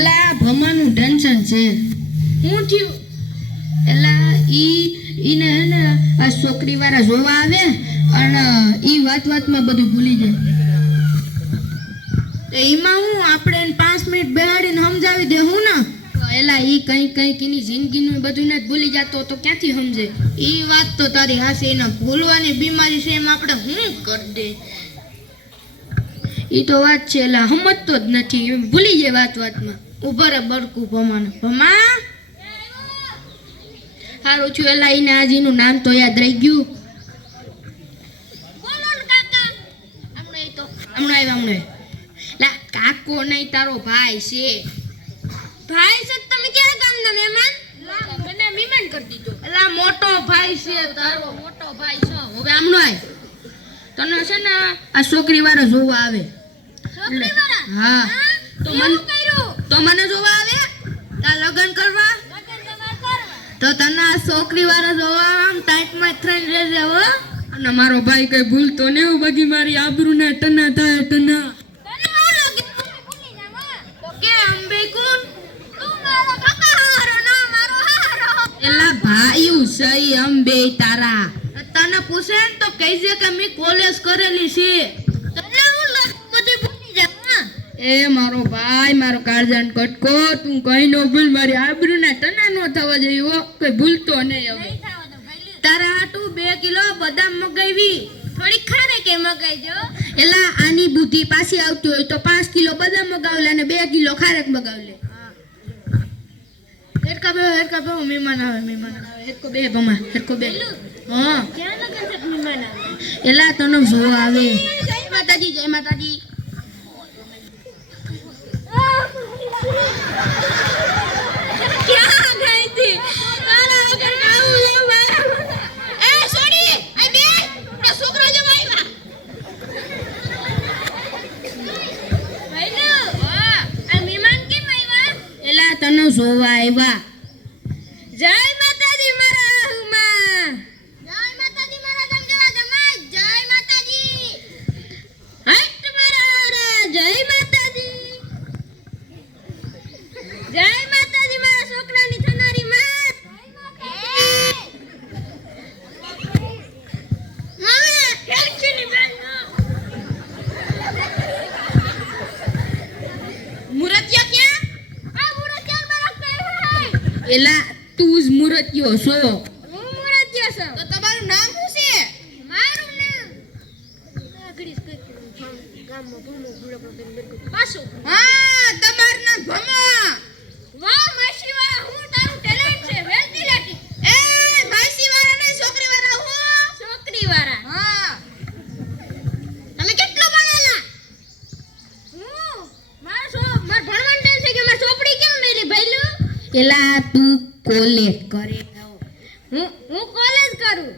એલા ભમાનું ટેન્શન છે. હું થયું? એલા ઈને હે ને આ છોકરી વાળા જોવા આવે અને ઈ વાતમાં બધું ભૂલી જાય. એમાં હું આપણે 5 મિનિટ બેહાડીને સમજાવી દે હું ને. એલા ઈ કઈક એની જિંદગીનું બધું ને ભૂલી જતો તો ક્યાંથી સમજે? ઈ વાત તો તારી હાસે, એના ભૂલવાની બીમારી છે એમ આપણે શું કરી દે? ઈ તો વાત છે, એલા સમજતો જ નથી, ભૂલી જાય વાતમાં. ઉભા રે બડકું ભમાને. ભમા સારું છું. એલા ઈને આજીનું નામ તો યાદ રહી ગયું. બોલો ને કાકા. હમણાં લા કાકો નહીં, તારો ભાઈ છે. ભાઈ છે? તમે ક્યાં ગામના મહેમાન? મને મહેમાન કરી દીધો. એલા મોટો ભાઈ છે તારો, મોટો ભાઈ છે. હવે હમણાં તને છે ને આ છોકરી વાળા જોવા આવે. છોકરી વાળા? હા. તો મને જોવા આવે તા લગન કરવા. તો તને આ છોકરી વાળા જોવા આમ ટાઈટમાં થઈને રહેજે હો. અને મારો ભાઈ કઈ ભૂલતો ને એવું, બગી મારી આબરૂ ને ટના થાય ટના. કે અંબે કોણ? તું મારો કાકા હારો ના મારો હારો. એલા ભાઈ સહી અંબે તારા. તને પૂછે ને તો કહીજે કે મે કોલેજ કરેલી છે. તને હું બધી ભૂલી જા. એ મારો ભાઈ, મારો કાળજાન કટકો, તું કઈ નો ભૂલ, મારી આબરૂ ને ટના નો થવા જોઈએ. કઈ ભૂલતો નહીં હવે. તારા હાટુ 2 કિલો બદામ મગાવી. થોડી ખારે કે મગાઈજો. એલા આની બુદ્ધિ પાછી આવતી હોય તો 5 કિલો બદામ મગાવલે અને 2 કિલો ખારેક મગાવલે. હેરકા બે મહેમાન આવે. હેરકો બે ભમા, હેરકો બે. હા ક્યાં લગન છે મહેમાન આવે? એલા તને જોવા આવે. જય માતાજી, જય માતાજી. ક્યાં ગઈ થી? તારા વગર કાવું લેવા. એ સોડી, આ બે આ છોકરો જવા આવ્યા. ભાઈલો, હા આ મહેમાન કેમ આવ્યા? એલા તને જોવા આવ્યા. જય માતાજી મારા હુમા. જય માતાજી મારા જમજવા જમાઈ. જય માતાજી. હટ મારા રા. જય માતાજી. જય માતાજી મારા છોકરાની થનારી માં. હવે હેરચીની બેન મુરતિયા ક્યાં? આ મુરતિયા બરક નહીં. એલા તું જ મુરતિયો છો. હું મુરતિયો છું. તો તમારું નામ શું છે? મારું નામ આગળીસ કઈ ગામમાં ભમો ગુડો પર પાછો. હા તમારું નામ ભમો. વાહ માસીવાળા, હું તારું ટેલેન્ટ છે. વેલતી લાટી. એ માસીવાળા નહીં, છોકરીવાળા હું. છોકરીવાળા? હા. તમે કેટલું ભણેલા? હું માર ભણવાનું ટાઈમ છે કે માર ચોપડી કેમ મેલી ભઈલું? એલા તું કોલેજ કરે. હું કોલેજ કરું.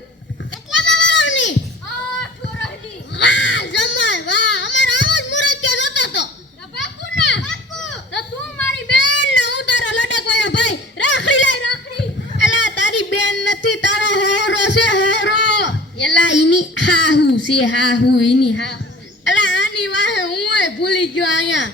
કેટલામાં વરસની? 8 વર્ષની. વાહ જમાઈ વાહ. અમાર આવો જ મુરતિયો નતો તો. બાપુ ના બાપુ. તો તું મારી બેન ને હું તારો લડકવાયો ભાઈ. રાખડી લઈ રાખડી. એલા તારી બેન નથી, તારો હોરો છે હોરો. એલા ઈની હાહુ છે હાહુ, ઈની હાહુ. એલા આની વાહે હું ભૂલી ગયો અહીંયા.